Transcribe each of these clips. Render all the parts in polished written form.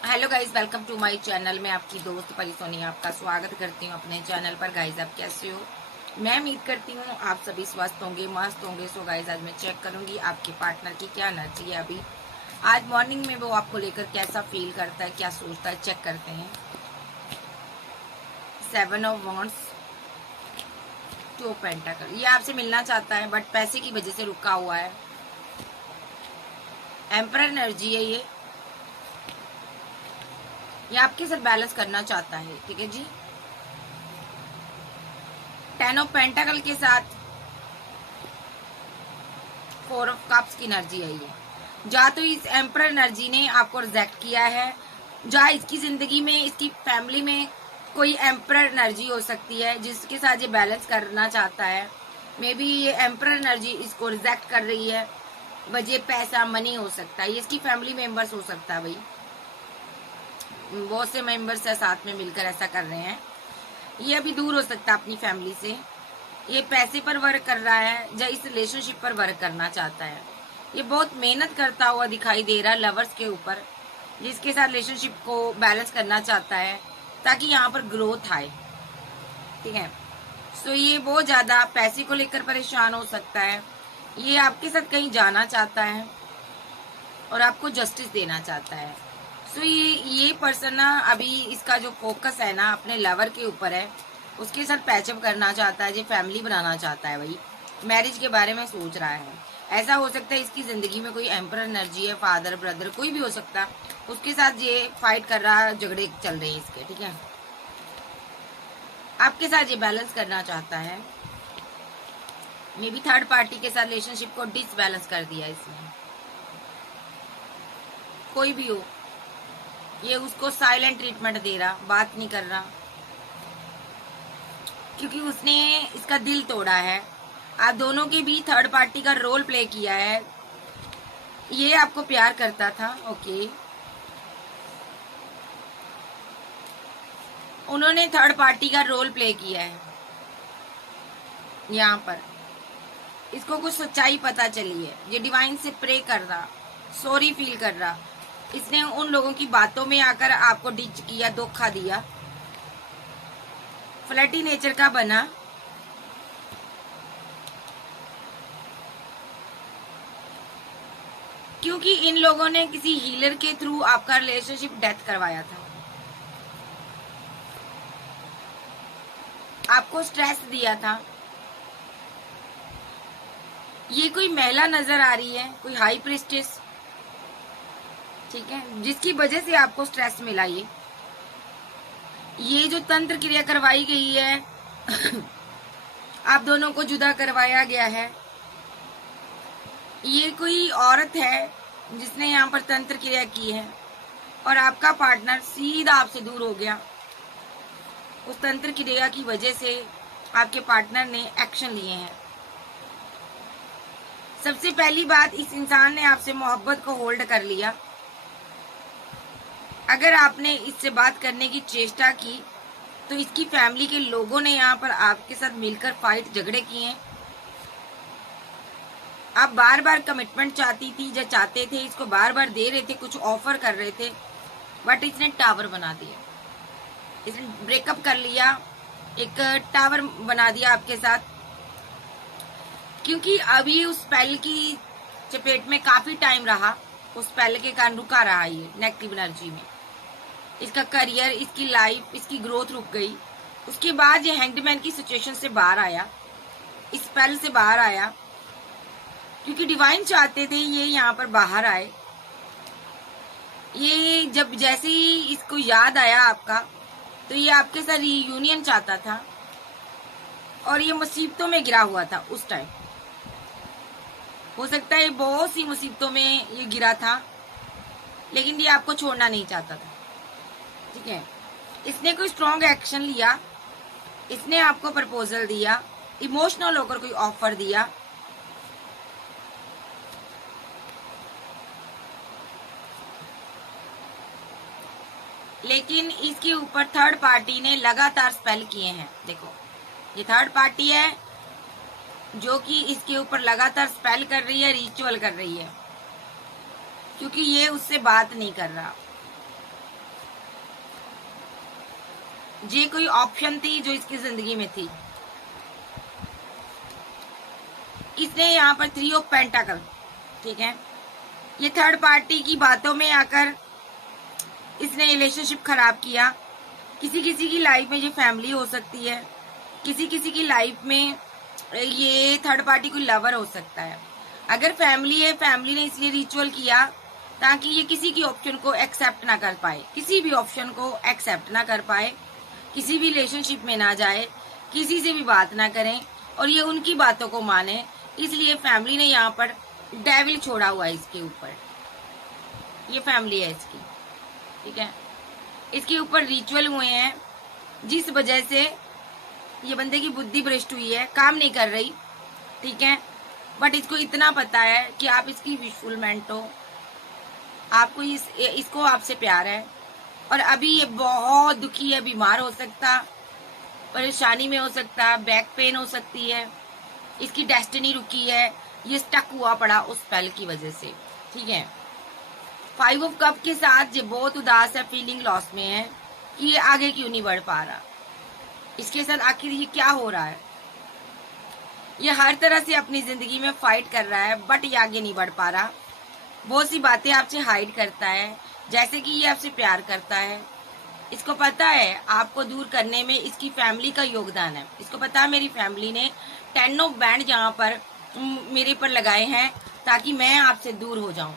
Hello guys, welcome to my channel. मैं आपकी दोस्त परी सोनी आपका स्वागत करती हूँ अपने चैनल पर। गाइज आप कैसे हो? मैं उम्मीद करती हूँ आप सभी स्वस्थ होंगे, मस्त होंगे। सो गाइज आज मैं चेक करूंगी आपके पार्टनर की क्या एनर्जी है अभी आज मॉर्निंग में, वो आपको लेकर कैसा फील करता है, क्या सोचता है। चेक करते हैं। 7 ऑफ वॉन्ड्स, 2 ऑफ पेंटाकल। ये आपसे मिलना चाहता है बट पैसे की वजह से रुका हुआ है। एम्परर एनर्जी है ये आपके साथ बैलेंस करना चाहता है। ठीक है जी। 10 ऑफ पेंटाकल के साथ 4 ऑफ कप्स की एनर्जी है ये। या तो इस एम्परर एनर्जी ने आपको रिजेक्ट किया है, या इसकी जिंदगी में, इसकी फैमिली में कोई एम्परर एनर्जी हो सकती है जिसके साथ ये बैलेंस करना चाहता है। मे बी ये एम्परर एनर्जी इसको रिजेक्ट कर रही है। वजह पैसा, मनी हो सकता है। ये इसकी फैमिली मेंबर्स हो सकता है भाई, बहुत से मेंबर्स है साथ में मिलकर ऐसा कर रहे हैं। ये अभी दूर हो सकता है अपनी फैमिली से। ये पैसे पर वर्क कर रहा है या इस रिलेशनशिप पर वर्क करना चाहता है। ये बहुत मेहनत करता हुआ दिखाई दे रहा है लवर्स के ऊपर, जिसके साथ रिलेशनशिप को बैलेंस करना चाहता है ताकि यहाँ पर ग्रोथ आए। ठीक है। सो ये बहुत ज्यादा पैसे को लेकर परेशान हो सकता है। ये आपके साथ कहीं जाना चाहता है और आपको जस्टिस देना चाहता है। सो ये पर्सन ना, अभी इसका जो फोकस है ना अपने लवर के ऊपर है, उसके साथ पैचअप करना चाहता है, जो फैमिली बनाना चाहता है भाई। मैरिज के बारे में सोच रहा है। ऐसा हो सकता है इसकी जिंदगी में कोई एम्परर एनर्जी है, फादर ब्रदर कोई भी हो सकता है, उसके साथ ये फाइट कर रहा है, झगड़े चल रहे हैं इसके। ठीक है। आपके साथ ये बैलेंस करना चाहता है। मे बी थर्ड पार्टी के साथ रिलेशनशिप को डिसबैलेंस कर दिया इसने। कोई भी हो, ये उसको साइलेंट ट्रीटमेंट दे रहा, बात नहीं कर रहा, क्योंकि उसने इसका दिल तोड़ा है। आप दोनों के भी थर्ड पार्टी का रोल प्ले किया है। ये आपको प्यार करता था, ओके। उन्होंने थर्ड पार्टी का रोल प्ले किया है यहाँ पर। इसको कुछ सच्चाई पता चली है। ये डिवाइन से प्रे कर रहा, सॉरी फील कर रहा। इसने उन लोगों की बातों में आकर आपको डिच किया, धोखा दिया, फ्लर्टी नेचर का बना। क्योंकि इन लोगों ने किसी हीलर के थ्रू आपका रिलेशनशिप डेथ करवाया था, आपको स्ट्रेस दिया था। ये कोई महिला नजर आ रही है, कोई हाई प्रिस्टेस, ठीक है, जिसकी वजह से आपको स्ट्रेस मिला। ये जो तंत्र क्रिया करवाई गई है आप दोनों को जुदा करवाया गया है। ये कोई औरत है जिसने यहाँ पर तंत्र क्रिया की है और आपका पार्टनर सीधा आपसे दूर हो गया। उस तंत्र क्रिया की वजह से आपके पार्टनर ने एक्शन लिए हैं। सबसे पहली बात, इस इंसान ने आपसे मोहब्बत को होल्ड कर लिया। अगर आपने इससे बात करने की चेष्टा की तो इसकी फैमिली के लोगों ने यहाँ पर आपके साथ मिलकर फाइट, झगड़े किए हैं। आप बार बार कमिटमेंट चाहती थी, जो चाहते थे इसको बार बार दे रहे थे, कुछ ऑफर कर रहे थे, बट इसने टावर बना दिया। इसने ब्रेकअप कर लिया, एक टावर बना दिया आपके साथ। क्योंकि अभी उस स्पेल की चपेट में काफी टाइम रहा, उस स्पेल के कारण रुका रहा ये नेगेटिव एनर्जी में। इसका करियर, इसकी लाइफ, इसकी ग्रोथ रुक गई। उसके बाद ये हैंगमैन की सिचुएशन से बाहर आया, इस स्पेल से बाहर आया, क्योंकि डिवाइन चाहते थे ये यहाँ पर बाहर आए। ये जब जैसे ही इसको याद आया आपका, तो ये आपके साथ रीयूनियन चाहता था और ये मुसीबतों में गिरा हुआ था उस टाइम। हो सकता है बहुत सी मुसीबतों में ये गिरा था, लेकिन ये आपको छोड़ना नहीं चाहता था। ठीक है। इसने कोई स्ट्रॉन्ग एक्शन लिया, इसने आपको प्रपोजल दिया, इमोशनल होकर कोई ऑफर दिया। लेकिन इसके ऊपर थर्ड पार्टी ने लगातार स्पेल किए हैं। देखो, ये थर्ड पार्टी है जो कि इसके ऊपर लगातार स्पेल कर रही है, रिचुअल कर रही है, क्योंकि ये उससे बात नहीं कर रहा। ये कोई ऑप्शन थी जो इसकी जिंदगी में थी। इसने यहाँ पर 3 ऑफ पेंटाकल, ठीक है, ये थर्ड पार्टी की बातों में आकर इसने रिलेशनशिप खराब किया। किसी किसी की लाइफ में ये फैमिली हो सकती है, किसी किसी की लाइफ में ये थर्ड पार्टी कोई लवर हो सकता है। अगर फैमिली है, फैमिली ने इसलिए रिचुअल किया ताकि ये किसी की ऑप्शन को एक्सेप्ट ना कर पाए, किसी भी ऑप्शन को एक्सेप्ट ना कर पाए, किसी भी रिलेशनशिप में ना जाए, किसी से भी बात ना करें और ये उनकी बातों को माने। इसलिए फैमिली ने यहाँ पर डेविल छोड़ा हुआ है इसके ऊपर। ये फैमिली है इसकी, ठीक है, इसके ऊपर रिचुअल हुए हैं जिस वजह से ये बंदे की बुद्धि भ्रष्ट हुई है, काम नहीं कर रही, ठीक है। बट इसको इतना पता है कि आप इसकी विशफुलमेंट हो, आपको इसको आपसे प्यार है और अभी ये बहुत दुखी है, बीमार हो सकता, परेशानी में हो सकता, बैक पेन हो सकती है, इसकी डेस्टिनी रुकी है, ये स्टक हुआ पड़ा उस स्पेल की वजह से, ठीक है। 5 ऑफ कप के साथ ये बहुत उदास है, फीलिंग लॉस में है कि ये आगे क्यों नहीं बढ़ पा रहा, इसके साथ आखिर ये क्या हो रहा है। ये हर तरह से अपनी जिंदगी में फाइट कर रहा है बट ये आगे नहीं बढ़ पा रहा। बहुत सी बातें आपसे हाइड करता है, जैसे कि ये आपसे प्यार करता है। इसको पता है आपको दूर करने में इसकी फैमिली का योगदान है। इसको पता है मेरी फैमिली ने 10 ऑफ बैंड यहाँ पर मेरे पर लगाए हैं ताकि मैं आपसे दूर हो जाऊं,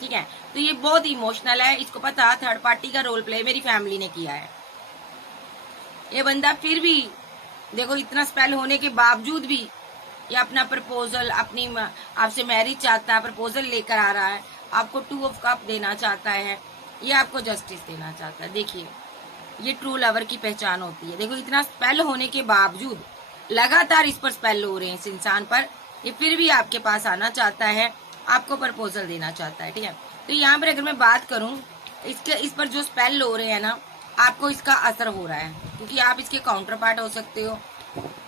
ठीक है। तो ये बहुत इमोशनल है, इसको पता थर्ड पार्टी का रोल प्ले मेरी फैमिली ने किया है। ये बंदा फिर भी देखो इतना स्पेल होने के बावजूद भी ये अपना प्रपोजल, अपनी आपसे मैरिज चाहता है, प्रपोजल लेकर आ रहा है, आपको 2 ऑफ कप देना चाहता है, ये आपको जस्टिस देना चाहता है। देखिए ये ट्रू लवर की पहचान होती है। देखो इतना स्पेल होने के बावजूद लगातार इस पर स्पेल हो रहे हैं इस इंसान पर, ये फिर भी आपके पास आना चाहता है, आपको प्रपोजल देना चाहता है, ठीक है। तो यहाँ पर अगर मैं बात करूँ इस पर जो स्पेल हो रहे हैं ना, आपको इसका असर हो रहा है क्योंकि आप इसके काउंटर पार्ट हो सकते हो,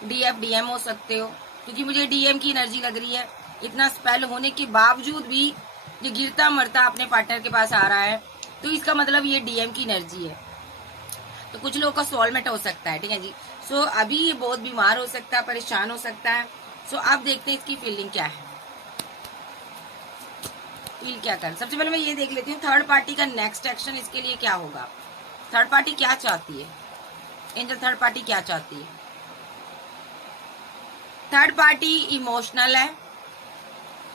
डीएफ डीएम हो सकते हो, क्योंकि मुझे डीएम की एनर्जी लग रही है। इतना स्पेल होने के बावजूद भी ये गिरता मरता अपने पार्टनर के पास आ रहा है, तो इसका मतलब ये डीएम की एनर्जी है। तो कुछ लोगों का सोलमेट हो सकता है, ठीक है जी। सो अभी ये बहुत बीमार हो सकता है, परेशान हो सकता है। सो अब देखते हैं इसकी फीलिंग क्या है, फील क्या कर। सबसे पहले मैं ये देख लेती हूँ थर्ड पार्टी का नेक्स्ट एक्शन इसके लिए क्या होगा। थर्ड पार्टी क्या चाहती है, एंजल थर्ड पार्टी क्या चाहती है। थर्ड पार्टी इमोशनल है,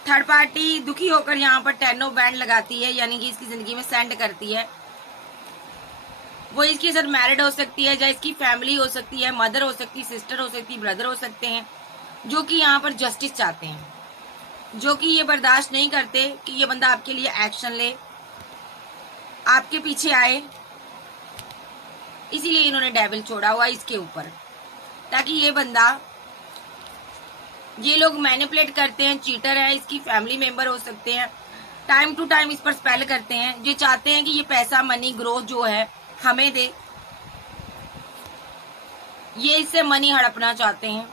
थर्ड पार्टी दुखी होकर यहाँ पर 10 ऑफ बैंड लगाती है, यानी कि इसकी जिंदगी में सेंड करती है। वो इसके साथ मैरिड हो सकती है, या इसकी फैमिली हो सकती है, मदर हो सकती है, सिस्टर हो सकती है, ब्रदर हो सकते हैं, जो कि यहाँ पर जस्टिस चाहते हैं, जो कि ये बर्दाश्त नहीं करते कि ये बंदा आपके लिए एक्शन ले, आपके पीछे आए। इसीलिए इन्होंने डेविल छोड़ा हुआ इसके ऊपर, ताकि ये बंदा, ये लोग मैनिपुलेट करते हैं, चीटर है, इसकी फैमिली मेंबर हो सकते हैं, टाइम टू टाइम इस पर स्पेल करते हैं। ये चाहते हैं कि ये पैसा, मनी, ग्रोथ जो है हमें दे, ये इससे मनी हड़पना चाहते हैं।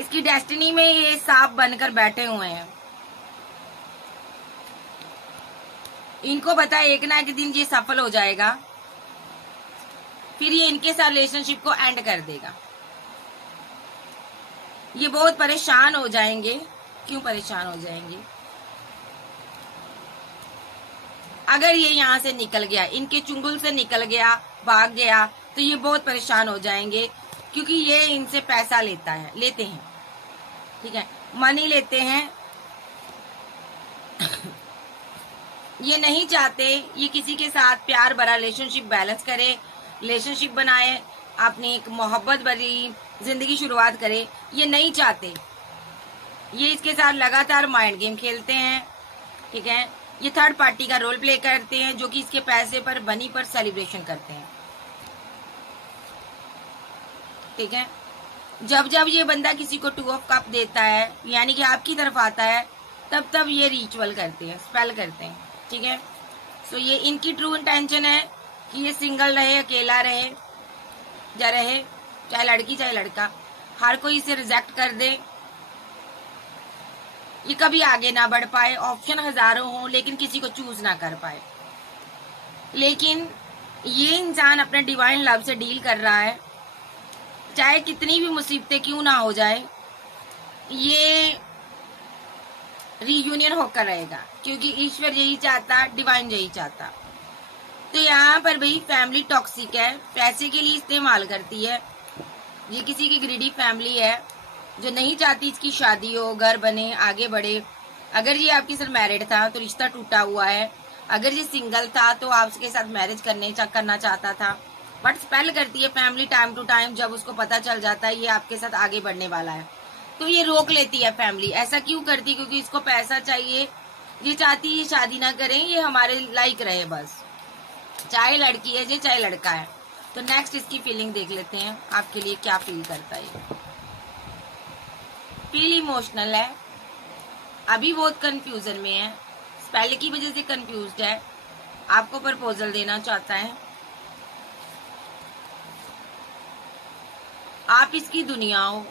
इसकी डेस्टिनी में ये सांप बनकर बैठे हुए हैं। इनको पता है एक ना एक दिन ये सफल हो जाएगा, फिर ये इनके साथ रिलेशनशिप को एंड कर देगा। ये बहुत परेशान हो जाएंगे। क्यों परेशान हो जाएंगे? अगर ये यहाँ से निकल गया, इनके चुंगल से निकल गया, भाग गया, तो ये बहुत परेशान हो जाएंगे, क्योंकि ये इनसे पैसा लेते हैं, ठीक है, मनी लेते हैं। ये नहीं चाहते ये किसी के साथ प्यार भरा रिलेशनशिप बैलेंस करे, रिलेशनशिप बनाए, अपनी एक मोहब्बत भरी जिंदगी शुरुआत करे, ये नहीं चाहते। ये इसके साथ लगातार माइंड गेम खेलते हैं, ठीक है। ये थर्ड पार्टी का रोल प्ले करते हैं, जो कि इसके पैसे पर, बनी पर सेलिब्रेशन करते हैं, ठीक है। जब जब ये बंदा किसी को 2 ऑफ कप देता है, यानी कि आपकी तरफ आता है, तब तब ये रिचुअल करते हैं, स्पेल करते हैं, ठीक है। सो ये इनकी ट्रू इंटेंशन है कि ये सिंगल रहे, अकेला रहे, चाहे लड़की चाहे लड़का, हर कोई इसे रिजेक्ट कर दे, ये कभी आगे ना बढ़ पाए। ऑप्शन हजारों हों लेकिन किसी को चूज ना कर पाए। लेकिन ये इंसान अपने डिवाइन लव से डील कर रहा है, चाहे कितनी भी मुसीबतें क्यों ना हो जाए, ये रीयूनियन होकर रहेगा, क्योंकि ईश्वर यही चाहता, डिवाइन यही चाहता। तो यहाँ पर भाई फैमिली टॉक्सिक है, पैसे के लिए इस्तेमाल करती है। ये किसी की ग्रीडी फैमिली है जो नहीं चाहती इसकी शादी हो, घर बने, आगे बढ़े। अगर ये आपके साथ मैरिड था तो रिश्ता टूटा हुआ है, अगर ये सिंगल था तो आपके साथ मैरिज करना चाहता था, बट स्पेल करती है फैमिली टाइम टू टाइम। जब उसको पता चल जाता है ये आपके साथ आगे बढ़ने वाला है तो ये रोक लेती है फैमिली। ऐसा क्यों करती है? क्योंकि इसको पैसा चाहिए, ये चाहती है शादी ना करें, ये हमारे लाइक रहे बस, चाहे लड़की है ये चाहे लड़का है। तो नेक्स्ट इसकी फीलिंग देख लेते हैं, आपके लिए क्या फील करता है। फील इमोशनल है, अभी बहुत कंफ्यूजन में है, स्पेल की वजह से कंफ्यूज्ड है, आपको प्रपोजल देना चाहता है, आप इसकी दुनिया हो,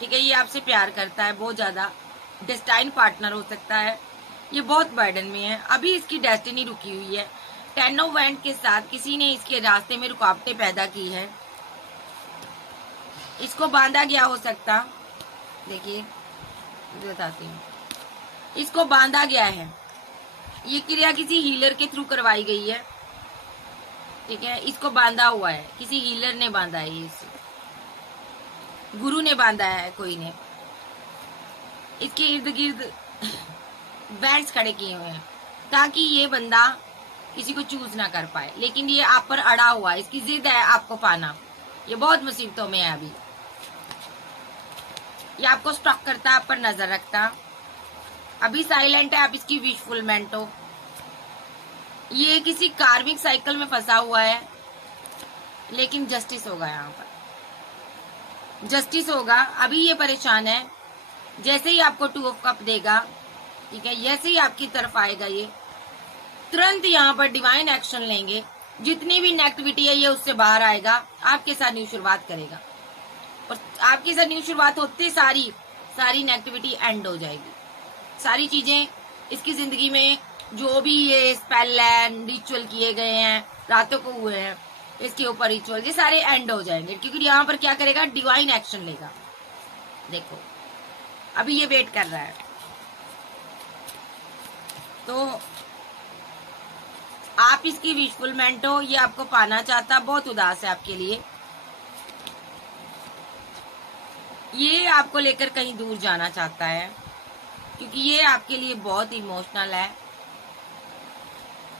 ठीक है। ये आपसे प्यार करता है बहुत ज्यादा, डेस्टाइन पार्टनर हो सकता है। ये बहुत बर्डन में है, अभी इसकी डेस्टिनी रुकी हुई है। 10 ऑफ वैंड के साथ किसी ने इसके रास्ते में रुकावटें पैदा की है, इसको बांधा गया हो सकता, देखिए बताती हूँ, इसको बांधा गया है। ये क्रिया किसी हीलर के थ्रू करवाई गई है, ठीक है। इसको बांधा हुआ है, किसी हीलर ने बांधा है, ये गुरु ने बांधा है, कोई ने। इसके इर्द गिर्द बैंड्स खड़े किए हुए हैं ताकि ये बंदा किसी को चूज ना कर पाए, लेकिन ये आप पर अड़ा हुआ है, इसकी जिद है आपको पाना। ये बहुत मुसीबतों में है अभी, ये आपको स्टॉक करता, आप पर नजर रखता, अभी साइलेंट है, आप इसकी विशफुलमेंट हो। ये किसी कार्मिक साइकिल में फंसा हुआ है, लेकिन जस्टिस होगा, यहाँ पर जस्टिस होगा। अभी ये परेशान है, जैसे ही आपको 2 ऑफ कप देगा, ठीक है, जैसे ही आपकी तरफ आएगा ये तुरंत यहाँ पर डिवाइन एक्शन लेंगे। जितनी भी नेगेटिविटी है ये उससे बाहर आएगा, आपके साथ न्यू शुरुआत करेगा, और आपके साथ न्यू शुरुआत होते सारी नेगेटिविटी एंड हो जाएगी। सारी चीजें इसकी जिंदगी में जो भी ये स्पेल है, रिचुअल किए गए हैं, रातों को हुए हैं इसके ऊपर रिचुअल, ये सारे एंड हो जाएंगे, क्योंकि यहाँ पर क्या करेगा, डिवाइन एक्शन लेगा। देखो अभी ये वेट कर रहा है, तो आप इसकी विशफुलमेंट हो, ये आपको पाना चाहता, बहुत उदास है आपके लिए, ये आपको लेकर कहीं दूर जाना चाहता है, क्योंकि ये आपके लिए बहुत इमोशनल है।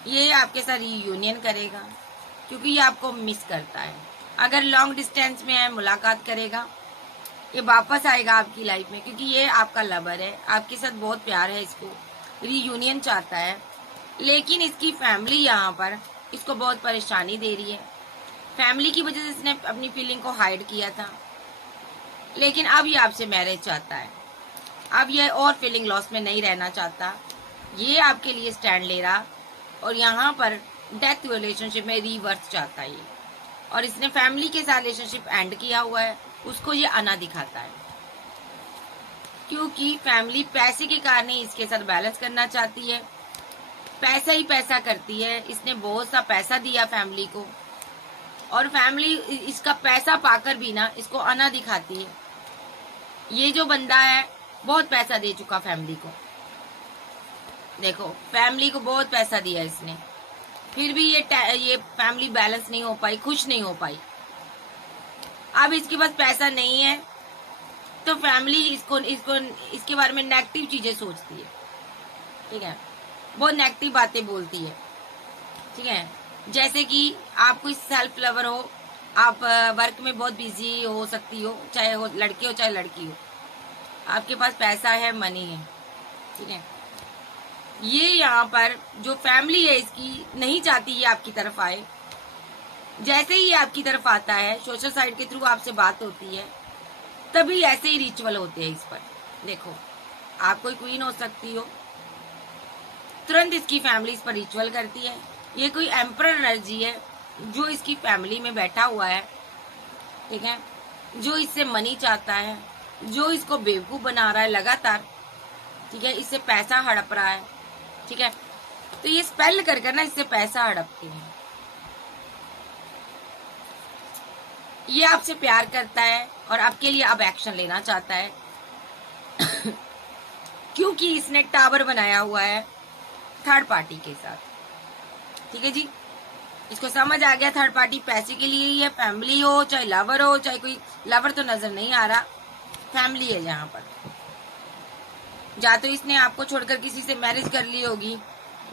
ये आपके साथ रीयूनियन करेगा क्योंकि ये आपको मिस करता है। अगर लॉन्ग डिस्टेंस में है मुलाकात करेगा, ये वापस आएगा आपकी लाइफ में, क्योंकि ये आपका लवर है, आपके साथ बहुत प्यार है, इसको रीयूनियन चाहता है। लेकिन इसकी फैमिली यहाँ पर इसको बहुत परेशानी दे रही है, फैमिली की वजह से इसने अपनी फीलिंग को हाइड किया था, लेकिन अब ये आपसे मैरिज चाहता है, अब ये और फीलिंग लॉस में नहीं रहना चाहता, ये आपके लिए स्टैंड ले रहा, और यहाँ पर डेथ रिलेशनशिप में रीवर्थ चाहता है ये, और इसने फैमिली के साथ रिलेशनशिप एंड किया हुआ है, उसको ये आना दिखाता है, क्योंकि फैमिली पैसे के कारण ही इसके साथ बैलेंस करना चाहती है, पैसा ही पैसा करती है। इसने बहुत सा पैसा दिया फैमिली को, और फैमिली इसका पैसा पाकर भी ना इसको आना दिखाती है। ये जो बंदा है बहुत पैसा दे चुका फैमिली को, देखो फैमिली को बहुत पैसा दिया इसने, फिर भी ये फैमिली बैलेंस नहीं हो पाई, खुश नहीं हो पाई। अब इसके पास पैसा नहीं है तो फैमिली इसको इसके बारे में नेगेटिव चीजें सोचती है, ठीक है, बहुत नेगेटिव बातें बोलती है, ठीक है। जैसे कि आप कोई सेल्फ लवर हो, आप वर्क में बहुत बिजी हो सकती हो, चाहे हो लड़के हो चाहे लड़की हो, आपके पास पैसा है, मनी है, ठीक है। ये यहाँ पर जो फैमिली है इसकी नहीं चाहती ये आपकी तरफ आए, जैसे ही ये आपकी तरफ आता है, सोशल साइट के थ्रू आपसे बात होती है, तभी ऐसे ही रिचुअल होते हैं इस पर। देखो आप कोई क्वीन हो सकती हो, तुरंत इसकी फैमिली इस पर रिचुअल करती है। ये कोई एम्परर एनर्जी है जो इसकी फैमिली में बैठा हुआ है, ठीक है, जो इससे मनी चाहता है, जो इसको बेवकूफ बना रहा है लगातार, ठीक है, इससे पैसा हड़प रहा है, ठीक है। तो ये स्पेल कर ना इससे पैसा हड़पते हैं, ये आपसे प्यार करता है और आपके लिए अब एक्शन लेना चाहता है क्योंकि इसने टावर बनाया हुआ है थर्ड पार्टी के साथ। ठीक है जी, इसको समझ आ गया थर्ड पार्टी पैसे के लिए ही है, फैमिली हो चाहे लवर हो, चाहे कोई लवर तो नजर नहीं आ रहा, फैमिली है यहाँ पर। या तो इसने आपको छोड़कर किसी से मैरिज कर ली होगी,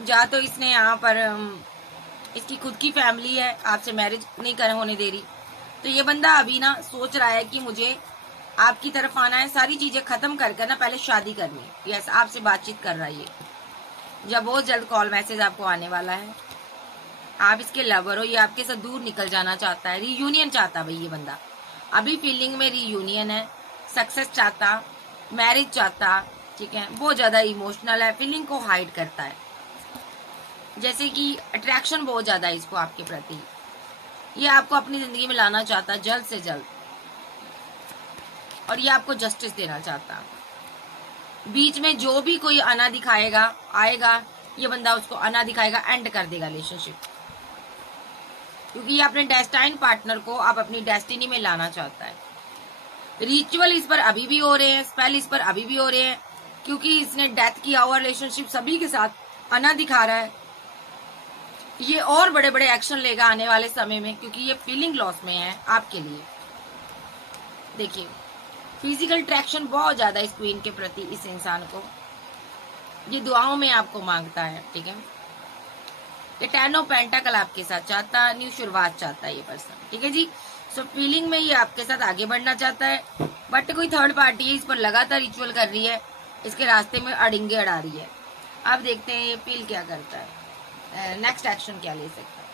या तो इसने यहाँ पर इसकी खुद की फैमिली है, आपसे मैरिज नहीं कर होने दे रही। तो ये बंदा अभी ना सोच रहा है कि मुझे आपकी तरफ आना है, सारी चीजें खत्म कर कर ना पहले शादी करनी। यस, आपसे बातचीत कर रहा है ये, या बहुत जल्द कॉल मैसेज आपको आने वाला है। आप इसके लवर हो, ये आपके साथ दूर निकल जाना चाहता है, रीयूनियन चाहता भाई ये बंदा। अभी फीलिंग में रीयूनियन है, सक्सेस चाहता, मैरिज चाहता। ठीक है, बहुत ज्यादा इमोशनल है, फीलिंग को हाइड करता है, जैसे कि अट्रैक्शन बहुत ज्यादा है इसको आपके प्रति। ये आपको अपनी जिंदगी में लाना चाहता है जल्द से जल्द, और ये आपको जस्टिस देना चाहता। बीच में जो भी कोई आना दिखाएगा आएगा, ये बंदा उसको आना दिखाएगा, एंड कर देगा रिलेशनशिप, क्योंकि ये अपने डेस्टाइन पार्टनर को आप अपनी डेस्टिनी में लाना चाहता है। रिचुअल इस पर अभी भी हो रहे हैं, स्पेल इस पर अभी भी हो रहे हैं, क्योंकि इसने डेथ किया हुआ रिलेशनशिप सभी के साथ आना दिखा रहा है। ये और बड़े बड़े एक्शन लेगा आने वाले समय में, क्योंकि ये फीलिंग लॉस में है आपके लिए। देखिए, फिजिकल अट्रैक्शन बहुत ज्यादा इस क्वीन के प्रति, इस इंसान को ये दुआओं में आपको मांगता है। ठीक है, ये 10 ऑफ पेंटाकल आपके साथ चाहता, न्यू शुरुआत चाहता है ये पर्सन। ठीक है जी, सो फीलिंग में ये आपके साथ आगे बढ़ना चाहता है, बट कोई थर्ड पार्टी है इस पर लगातार रिचुअल कर रही है, इसके रास्ते में अड़िंगे अड़ा रही है। अब देखते हैं ये फील क्या करता है, नेक्स्ट एक्शन क्या ले सकता है।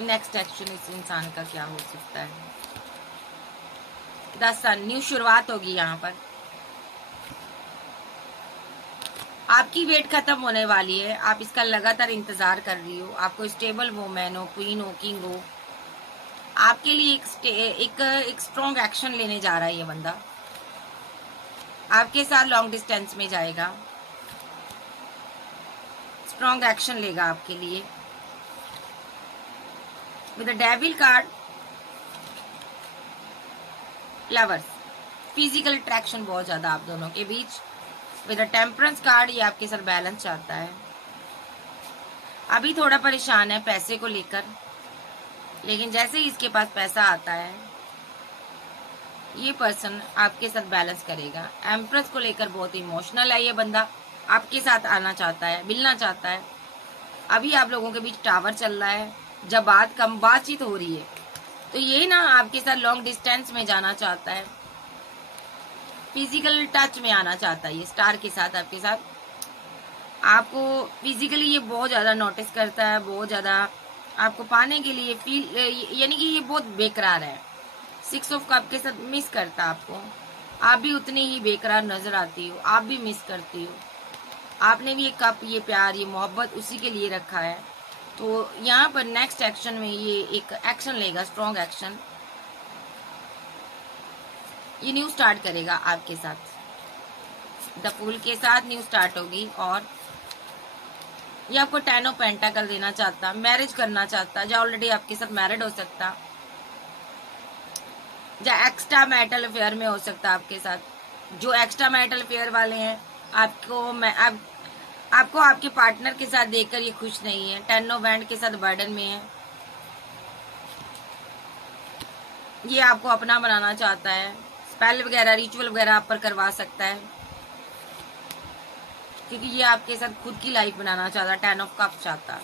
नेक्स्ट एक्शन इस इंसान का क्या हो सकता है। 10 सन, न्यू शुरुआत होगी यहाँ पर। आपकी वेट खत्म होने वाली है, आप इसका लगातार इंतजार कर रही हो। आपको स्टेबल वुमेन हो, क्वीन हो, किंग हो, आपके लिए एक स्ट्रॉन्ग एक्शन लेने जा रहा है ये बंदा। आपके साथ लॉन्ग डिस्टेंस में जाएगा, स्ट्रॉन्ग एक्शन लेगा आपके लिए। With the devil card, lovers, physical attraction बहुत ज्यादा आप दोनों के बीच। विद द टेम्परेंस कार्ड, ये आपके साथ बैलेंस चाहता है। अभी थोड़ा परेशान है पैसे को लेकर, लेकिन जैसे ही इसके पास पैसा आता है ये पर्सन आपके साथ बैलेंस करेगा। एम्प्रेस को लेकर बहुत इमोशनल है ये बंदा, आपके साथ आना चाहता है, मिलना चाहता है। अभी आप लोगों के बीच टावर चल रहा है, जब बातचीत हो रही है, तो ये ना आपके साथ लॉन्ग डिस्टेंस में जाना चाहता है, फिजिकल टच में आना चाहता है ये स्टार के साथ। आपके साथ आपको फिजिकली ये बहुत ज्यादा नोटिस करता है, बहुत ज्यादा आपको पाने के लिए फील, यानी कि ये बहुत बेकरार है। 6 ऑफ कप के साथ मिस करता आपको, आप भी उतनी ही बेकरार नजर आती हो, आप भी मिस करती हो। आपने भी ये कप, ये प्यार, ये मोहब्बत उसी के लिए रखा है। तो यहाँ पर नेक्स्ट एक्शन में ये एक एक्शन लेगा, स्ट्रॉन्ग एक्शन। ये न्यू स्टार्ट करेगा आपके साथ, द फूल के साथ न्यू स्टार्ट होगी। और ये आपको 10 ऑफ पेंटाकल देना चाहता, मैरिज करना चाहता, या ऑलरेडी आपके साथ मैरिड हो सकता, या एक्स्ट्रा मैरिटल अफेयर में हो सकता आपके साथ। जो एक्स्ट्रा मैरिटल अफेयर वाले हैं, आपको आपके पार्टनर के साथ देखकर ये खुश नहीं है। 10 ऑफ वैंड के साथ बर्डन में है, ये आपको अपना बनाना चाहता है, स्पेल वगैरह, रिचुअल वगैरह आप पर करवा सकता है, क्योंकि ये आपके साथ खुद की लाइफ बनाना चाहता, 10 ऑफ कप चाहता।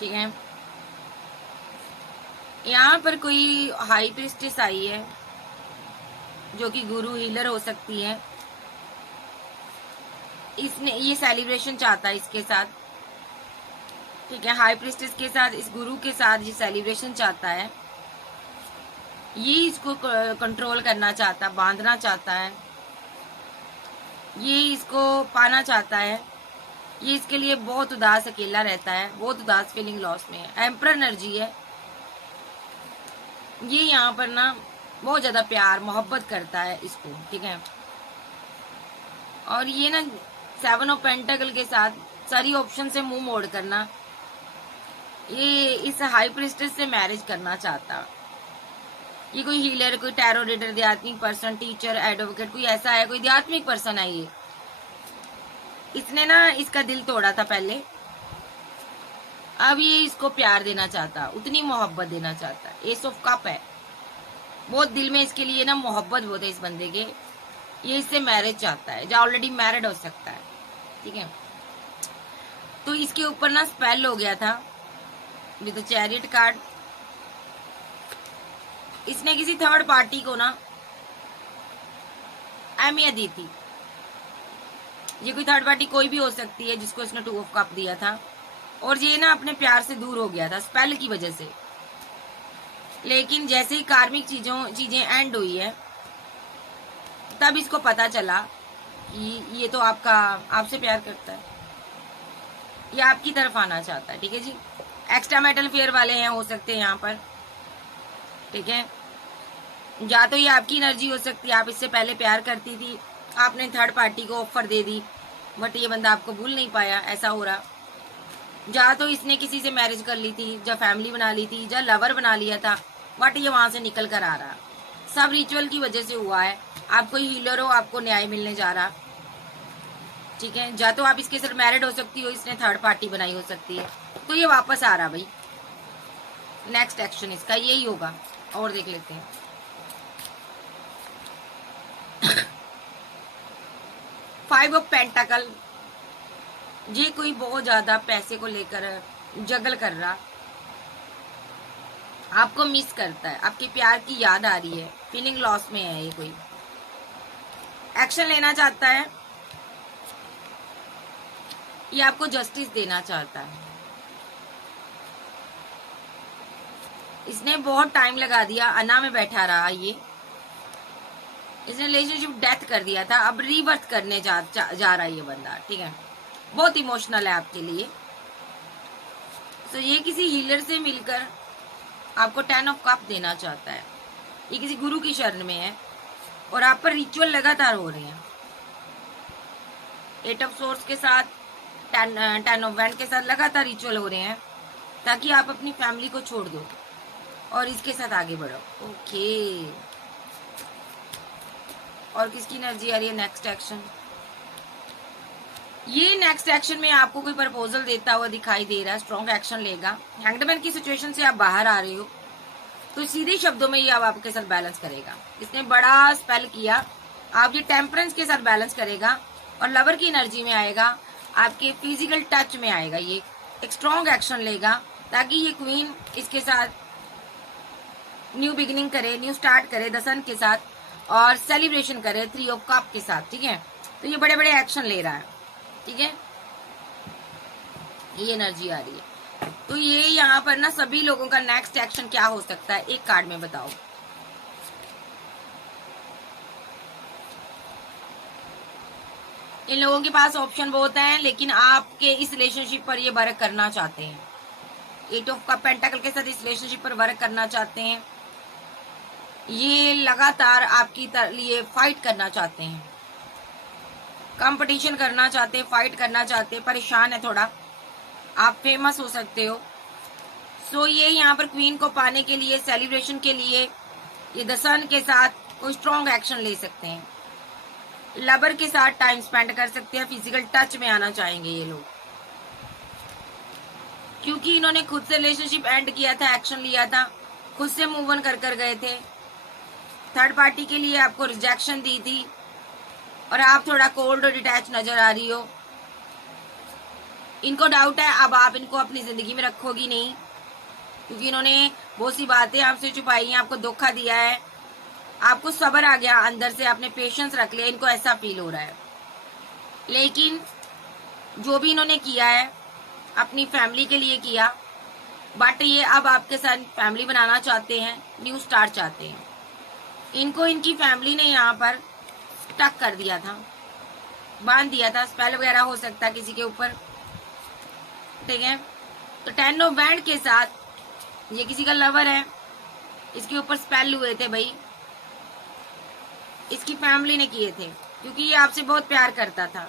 ठीक है, यहाँ पर कोई हाई प्रिस्टेस आई है, जो कि गुरु हीलर हो सकती है। इसने ये सेलिब्रेशन चाहता है इसके साथ। ठीक है, हाई प्रिस्टेस के साथ, इस गुरु के साथ ये सेलिब्रेशन चाहता है। ये इसको कंट्रोल करना चाहता, बांधना चाहता है, ये इसको पाना चाहता है। ये इसके लिए बहुत उदास अकेला रहता है, बहुत उदास, फीलिंग लॉस में है। एम्परर एनर्जी है ये, यहाँ पर ना बहुत ज्यादा प्यार मोहब्बत करता है इसको। ठीक है, और ये ना 7 ऑफ पेंटाकल के साथ सारी ऑप्शन से मुंह मोड़ करना, ये इस हाई प्रिस्टेस से मैरिज करना चाहता। ये कोई हीलर, कोई टैरो रीडर, आध्यात्मिक पर्सन, टीचर, एडवोकेट, कोई ऐसा है, कोई आध्यात्मिक पर्सन है ये। इसने ना इसका दिल तोड़ा था पहले, अब ये इसको प्यार देना चाहता, उतनी मोहब्बत देना चाहता। एस ऑफ कप है, बहुत दिल में इसके लिए ना मोहब्बत बहुत है इस बंदे के। ये इससे मैरिज चाहता है, जो ऑलरेडी मैरिड हो सकता है, ठीक है। तो इसके ऊपर ना स्पेल हो गया था विद चैरियट कार्ड। इसने किसी थर्ड पार्टी को ना अहमियत दी थी। ये कोई थर्ड पार्टी कोई भी हो सकती है जिसको इसने 2 ऑफ कप दिया था, और ये ना अपने प्यार से दूर हो गया था स्पेल की वजह से। लेकिन जैसे ही कार्मिक चीजें एंड हुई है, तब इसको पता चला कि ये तो आपसे प्यार करता है, ये आपकी तरफ आना चाहता है, ठीक है जी। एक्स्ट्रा मेटल फेयर वाले हैं, हो सकते हैं यहाँ पर, ठीक है। या तो ये आपकी एनर्जी हो सकती है, आप इससे पहले प्यार करती थी, आपने थर्ड पार्टी को ऑफर दे दी, बट ये बंदा आपको भूल नहीं पाया, ऐसा हो रहा। या तो इसने किसी से मैरिज कर ली थी, या फैमिली बना ली थी, या लवर बना लिया था, बट ये वहां से निकल कर आ रहा। सब रिचुअल की वजह से हुआ है। आप कोई हीलर हो, आपको न्याय मिलने जा रहा, ठीक है। या तो आप इसके साथ मैरिड हो सकती हो, इसने थर्ड पार्टी बनाई हो सकती है, तो ये वापस आ रहा भाई। नेक्स्ट एक्शन इसका यही होगा, और देख लेते हैं। फाइव ऑफ पेंटाकल, ये कोई बहुत ज्यादा पैसे को लेकर जगल कर रहा, आपको मिस करता है, आपके प्यार की याद आ रही है, फीलिंग लॉस में है, ये कोई एक्शन लेना चाहता है, ये आपको जस्टिस देना चाहता है। इसने बहुत टाइम लगा दिया, अना में बैठा रहा ये, इसने रिलेशनशिप डेथ कर दिया था, अब रीबर्थ करने जा रहा है ये बंदा, ठीक है। बहुत इमोशनल है आपके लिए। तो ये किसी हीलर से मिलकर आपको 10 ऑफ कप देना चाहता है। ये किसी गुरु की शरण में है, और आप पर रिचुअल लगातार हो रहे हैं। 8 ऑफ सोर्स के साथ, 10 ऑफ वैंड के साथ लगातार रिचुअल हो रहे हैं, ताकि आप अपनी फैमिली को छोड़ दो और इसके साथ आगे बढ़ो। ओके, और किसकी एनर्जी आ रही है? Next action. ये नेक्स्ट एक्शन में आपको कोई प्रपोजल देता हुआ दिखाई दे रहा है, स्ट्रॉन्ग एक्शन लेगा। हैंगडमैन की सिचुएशन से आप बाहर आ रहे हो, तो सीधे शब्दों में ये अब आपके साथ बैलेंस करेगा। इसने बड़ा स्पेल किया, आप ये टेम्परेंस के साथ बैलेंस करेगा और लवर की एनर्जी में आएगा, आपके फिजिकल टच में आएगा। ये एक स्ट्रॉन्ग एक्शन लेगा ताकि ये क्वीन इसके साथ न्यू बिगिनिंग करे, न्यू स्टार्ट करे द सन के साथ, और सेलिब्रेशन करे 3 ऑफ कप के साथ, ठीक है। तो ये बड़े बड़े एक्शन ले रहा है, ठीक है। ये एनर्जी आ रही है। तो ये यहाँ पर ना सभी लोगों का नेक्स्ट एक्शन क्या हो सकता है, एक कार्ड में बताओ। इन लोगों के पास ऑप्शन बहुत हैं, लेकिन आपके इस रिलेशनशिप पर ये वर्क करना चाहते हैं। 8 ऑफ कप पेंटाकल के साथ इस रिलेशनशिप पर वर्क करना चाहते हैं। ये लगातार आपकी लिए फाइट करना चाहते हैं, कंपटीशन करना चाहते हैं, फाइट करना चाहते हैं, परेशान है थोड़ा। आप फेमस हो सकते हो। सो ये यहाँ पर क्वीन को पाने के लिए, सेलिब्रेशन के लिए ये द सन के साथ कोई स्ट्रॉन्ग एक्शन ले सकते हैं। लवर के साथ टाइम स्पेंड कर सकते हैं, फिजिकल टच में आना चाहेंगे ये लोग, क्योंकि इन्होंने खुद से रिलेशनशिप एंड किया था, एक्शन लिया था, खुद से मूव ऑन कर गए थे। थर्ड पार्टी के लिए आपको रिजेक्शन दी थी और आप थोड़ा कोल्ड और डिटैच नजर आ रही हो। इनको डाउट है अब आप इनको अपनी जिंदगी में रखोगी नहीं, क्योंकि इन्होंने बहुत सी बातें आपसे छुपाई हैं, आपको धोखा दिया है, आपको सब्र आ गया अंदर से, आपने पेशेंस रख लिया, इनको ऐसा फील हो रहा है। लेकिन जो भी इन्होंने किया है अपनी फैमिली के लिए किया, बट ये अब आपके साथ फैमिली बनाना चाहते हैं, न्यू स्टार्ट चाहते हैं। इनको इनकी फैमिली ने यहाँ पर स्टक कर दिया था, बांध दिया था, स्पेल वगैरह हो सकता है किसी के ऊपर, ठीक है। तो 10 ऑफ वैंड के साथ ये किसी का लवर है, इसके ऊपर स्पेल हुए थे भाई, इसकी फैमिली ने किए थे, क्योंकि ये आपसे बहुत प्यार करता था,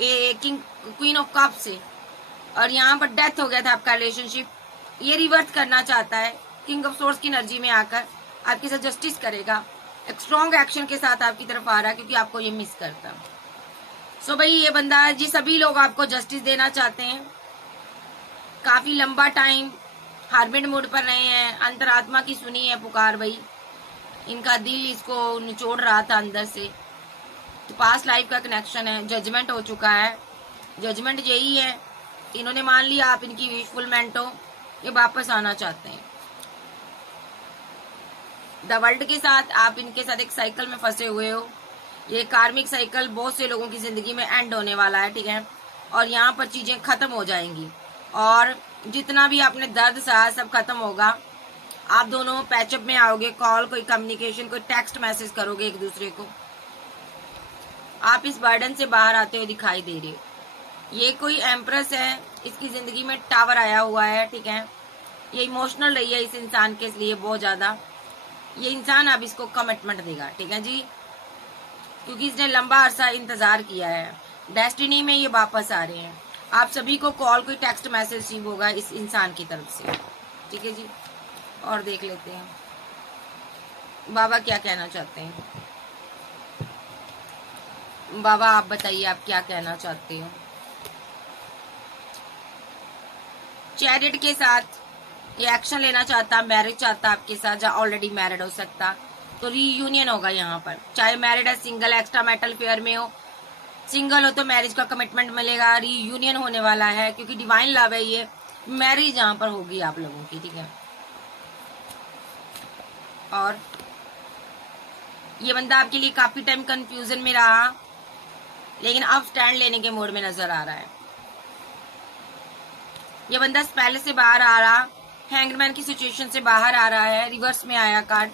a king queen of cup से, और यहाँ पर डेथ हो गया था आपका रिलेशनशिप। ये रिवर्स करना चाहता है, किंग ऑफ सोर्स की एनर्जी में आकर आपके साथ जस्टिस करेगा, एक स्ट्रॉन्ग एक्शन के साथ आपकी तरफ आ रहा है, क्योंकि आपको ये मिस करता। सो भाई ये बंदा जी, सभी लोग आपको जस्टिस देना चाहते हैं। काफी लंबा टाइम हार्बिट मूड पर रहे हैं, अंतरात्मा की सुनी है पुकार भाई, इनका दिल इसको निचोड़ रहा था अंदर से। तो पास्ट लाइफ का कनेक्शन है, जजमेंट हो चुका है। जजमेंट यही है, इन्होंने मान लिया आप इनकी विशफुलमेंट हो, ये वापस आना चाहते हैं। द वर्ल्ड के साथ आप इनके साथ एक साइकिल में फंसे हुए हो। ये कार्मिक साइकिल बहुत से लोगों की जिंदगी में एंड होने वाला है, ठीक है, और यहाँ पर चीजें खत्म हो जाएंगी, और जितना भी आपने दर्द सहा सब खत्म होगा। आप दोनों पैचअप में आओगे, कॉल, कोई कम्युनिकेशन, कोई टेक्स्ट मैसेज करोगे एक दूसरे को। आप इस बर्डन से बाहर आते हुए दिखाई दे रहे हो। ये कोई एम्प्रेस है, इसकी जिंदगी में टावर आया हुआ है, ठीक है, ये इमोशनल रही है इस इंसान के लिए बहुत ज्यादा। ये इंसान अब इसको कमिटमेंट देगा, ठीक है जी, क्योंकि इसने लंबा अरसा इंतजार किया है। डेस्टिनी में ये वापस आ रहे हैं। आप सभी को कॉल, कोई टेक्स्ट मैसेज रिसीव होगा इस इंसान की तरफ से, ठीक है जी। और देख लेते हैं बाबा क्या कहना चाहते हैं। बाबा आप बताइए, आप क्या कहना चाहते हो। चैरिट के साथ ये एक्शन लेना चाहता, मैरिज चाहता आपके साथ, जहाँ ऑलरेडी मैरिड हो सकता, तो रीयूनियन होगा यहाँ पर। चाहे मैरिड है, सिंगल, एक्स्ट्रा मैरिटल फेयर में हो, सिंगल हो तो मैरिज का कमिटमेंट मिलेगा, रीयूनियन होने वाला है, क्योंकि डिवाइन लव है ये। मैरिज यहाँ पर होगी आप लोगों की, ठीक है। और ये बंदा आपके लिए काफी टाइम कंफ्यूजन में रहा, लेकिन अब स्टैंड लेने के मोड में नजर आ रहा है। ये बंदा स्पेल से बाहर आ रहा, हैंगमैन की सिचुएशन से बाहर आ रहा है, रिवर्स में आया कार्ड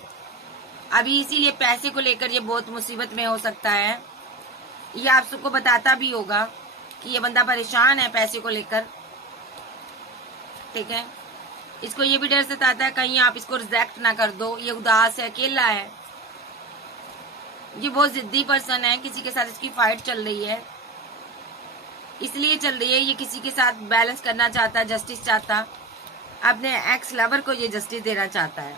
अभी, इसीलिए पैसे को लेकर ये बहुत मुसीबत में हो सकता है। ये आप सबको बताता भी होगा कि ये बंदा परेशान है पैसे को लेकर, ठीक है। इसको ये भी डर सताता है कहीं आप इसको रिजेक्ट ना कर दो, ये उदास है, अकेला है, ये बहुत जिद्दी पर्सन है, किसी के साथ इसकी फाइट चल रही है, इसलिए चल रही है। ये किसी के साथ बैलेंस करना चाहता है, जस्टिस चाहता, अपने एक्स लवर को ये जस्टिस देना चाहता है,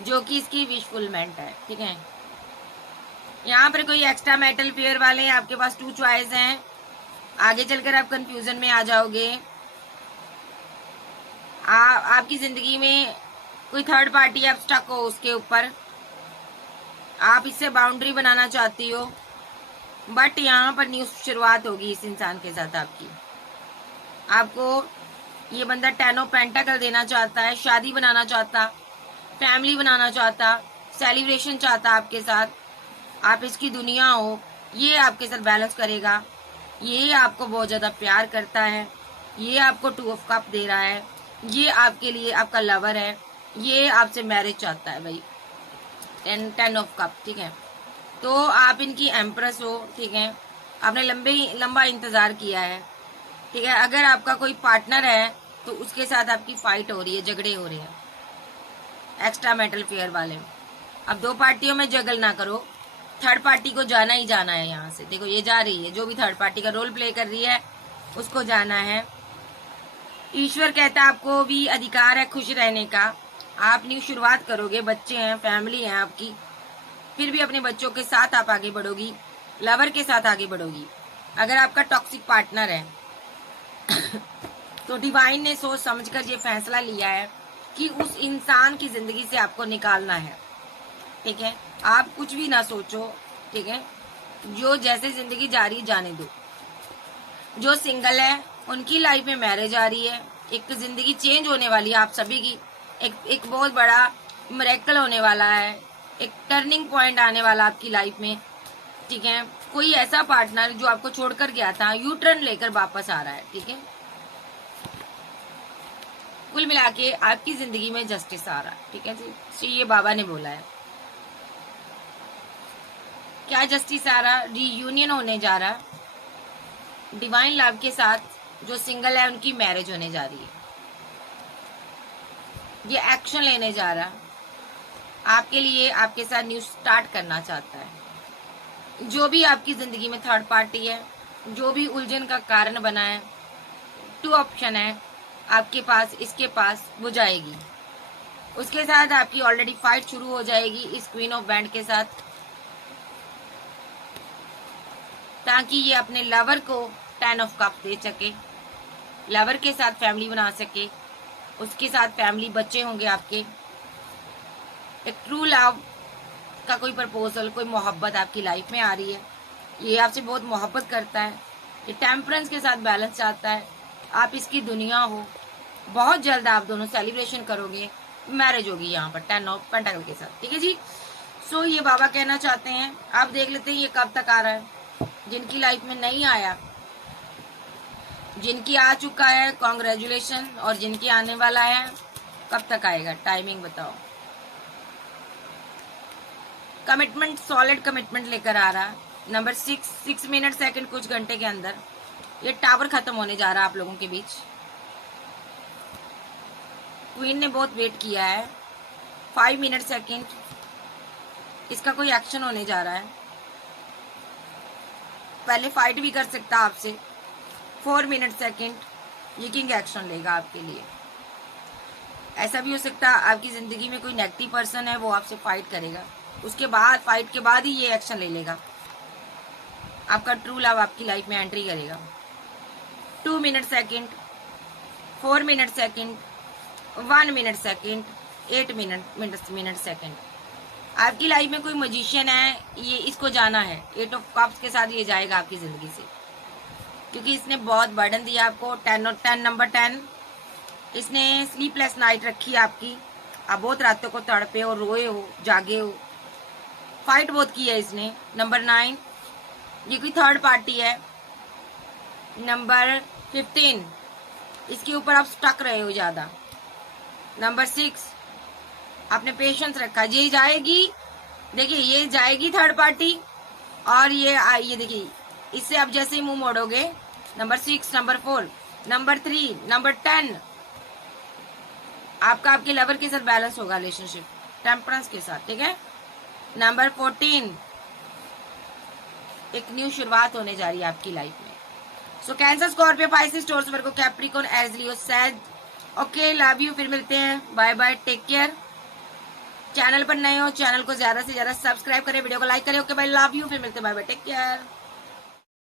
जो कि इसकी विशफुलमेंट है, ठीक है। यहाँ पर कोई एक्स्ट्रा मेटल पेयर वाले आपके पास 2 चॉइस हैं, आगे चलकर आप कंफ्यूजन में आ जाओगे। आपकी जिंदगी में कोई थर्ड पार्टी आप स्टक हो, उसके ऊपर आप इससे बाउंड्री बनाना चाहती हो, बट यहाँ पर न्यू शुरुआत होगी इस इंसान के साथ आपकी। आपको ये बंदा 10 ऑफ पेंटाकल देना चाहता है, शादी बनाना चाहता, फैमिली बनाना चाहता, सेलिब्रेशन चाहता आपके साथ, आप इसकी दुनिया हो, ये आपके साथ बैलेंस करेगा। ये आपको बहुत ज्यादा प्यार करता है, ये आपको 2 ऑफ कप दे रहा है, ये आपके लिए आपका लवर है, ये आपसे मैरिज चाहता है भाई, 10 ऑफ कप, ठीक है। तो आप इनकी एम्प्रेस हो, ठीक है, आपने लंबा इंतजार किया है, ठीक है। अगर आपका कोई पार्टनर है तो उसके साथ आपकी फाइट हो रही है, झगड़े हो रहे हैं, एक्स्ट्रा मेटल फेयर वाले। अब 2 पार्टियों में जगल ना करो, थर्ड पार्टी को जाना ही जाना है यहाँ से। देखो ये जा रही है, जो भी थर्ड पार्टी का रोल प्ले कर रही है उसको जाना है। ईश्वर कहता है आपको भी अधिकार है खुश रहने का। आप न्यू शुरुआत करोगे, बच्चे हैं, फैमिली है आपकी, फिर भी अपने बच्चों के साथ आप आगे बढ़ोगी, लवर के साथ आगे बढ़ोगी। अगर आपका टॉक्सिक पार्टनर है तो डिवाइन ने सोच समझकर ये फैसला लिया है कि उस इंसान की जिंदगी से आपको निकालना है, ठीक है। आप कुछ भी ना सोचो, ठीक है, जो जैसे जिंदगी जा रही जाने दो। जो सिंगल है उनकी लाइफ में मैरिज आ रही है, एक जिंदगी चेंज होने वाली है आप सभी की, एक बहुत बड़ा मिरेकल होने वाला है, एक टर्निंग पॉइंट आने वाला आपकी लाइफ में, ठीक है। कोई ऐसा पार्टनर जो आपको छोड़कर गया था यू टर्न लेकर वापस आ रहा है, ठीक है। कुल मिला के आपकी जिंदगी में जस्टिस आ रहा है, ठीक है जी, ये बाबा ने बोला है। क्या जस्टिस आ रहा, रीयूनियन होने जा रहा, डिवाइन लव के साथ। जो सिंगल है उनकी मैरिज होने जा रही है, ये एक्शन लेने जा रहा, आपके लिए आपके साथ न्यू स्टार्ट करना चाहता है, जो भी आपकी जिंदगी में थर्ड पार्टी है, जो भी उलझन का कारण बना है, 2 ऑप्शन है आपके पास, इसके पास, वो जाएगी। उसके साथ आपकी ऑलरेडी फाइट शुरू हो जाएगी इस क्वीन ऑफ बैंड के साथ, ताकि ये अपने लवर को 10 ऑफ कप दे सके, लवर के साथ फैमिली बना सके, उसके साथ फैमिली, बच्चे होंगे आपके। एक ट्रू लव का कोई प्रपोजल, कोई मोहब्बत आपकी लाइफ में आ रही है। ये आपसे बहुत मोहब्बत करता है, ये टेम्परेंस के साथ बैलेंस चाहता है, आप इसकी दुनिया हो। बहुत जल्द आप दोनों सेलिब्रेशन करोगे, मैरिज होगी यहाँ पर 10 ऑफ पेंटाकल के साथ, ठीक है जी। सो ये बाबा कहना चाहते हैं, आप देख लेते हैं ये कब तक आ रहा है। जिनकी लाइफ में नहीं आया, जिनकी आ चुका है कॉन्ग्रेचुलेशन, और जिनकी आने वाला है कब तक आएगा, टाइमिंग बताओ। कमिटमेंट, सॉलिड कमिटमेंट लेकर आ रहा है। नंबर 6 मिनट सेकंड, कुछ घंटे के अंदर ये टावर खत्म होने जा रहा है आप लोगों के बीच। क्वीन ने बहुत वेट किया है। 5 मिनट सेकंड, इसका कोई एक्शन होने जा रहा है। पहले फाइट भी कर सकता आपसे। 4 मिनट सेकंड, ये किंग एक्शन लेगा आपके लिए। ऐसा भी हो सकता है आपकी जिंदगी में कोई नेगेटिव पर्सन है, वो आपसे फाइट करेगा, उसके बाद, फाइट के बाद ही ये एक्शन ले लेगा। आपका ट्रू लव आपकी लाइफ में एंट्री करेगा। 2 minute second, 4 minute second, 1 minute second, 8 minute second. आपकी लाइफ में कोई मजिशियन है, ये इसको जाना है। 8 ऑफ कप्स के साथ ये जाएगा आपकी जिंदगी से, क्योंकि इसने बहुत बर्डन दिया आपको। 10 नंबर 10, इसने स्लीपलेस नाइट रखी आपकी। आप बहुत रातों को तड़पे हो, रोए हो, जागे हो, फाइट बहुत की है इसने। नंबर 9, ये कोई थर्ड पार्टी है। नंबर 15, इसके ऊपर आप स्टक रहे हो ज्यादा। नंबर 6, आपने पेशेंस रखा, ये जाएगी। देखिए ये जाएगी थर्ड पार्टी, और ये देखिए, इससे आप जैसे ही मुंह मोड़ोगे। नंबर 6, नंबर 4, नंबर 3, नंबर 10, आपका आपके लवर के साथ बैलेंस होगा रिलेशनशिप, टेम्परेंस के साथ, ठीक है। नंबर 14, एक न्यू शुरुआत होने जा रही है आपकी लाइफ में। So cancer, Scorpio, Pisces, Taurus, Virgo, Capricorn, Aries, Leo, Sag. Okay, love you, फिर मिलते हैं, bye bye, take care. Channel पर नए हो, चैनल को ज्यादा से ज्यादा सब्सक्राइब करें, वीडियो को लाइक करें। ओके बाय, लव यू, फिर मिलते हैं, बाय बाय, टेक केयर।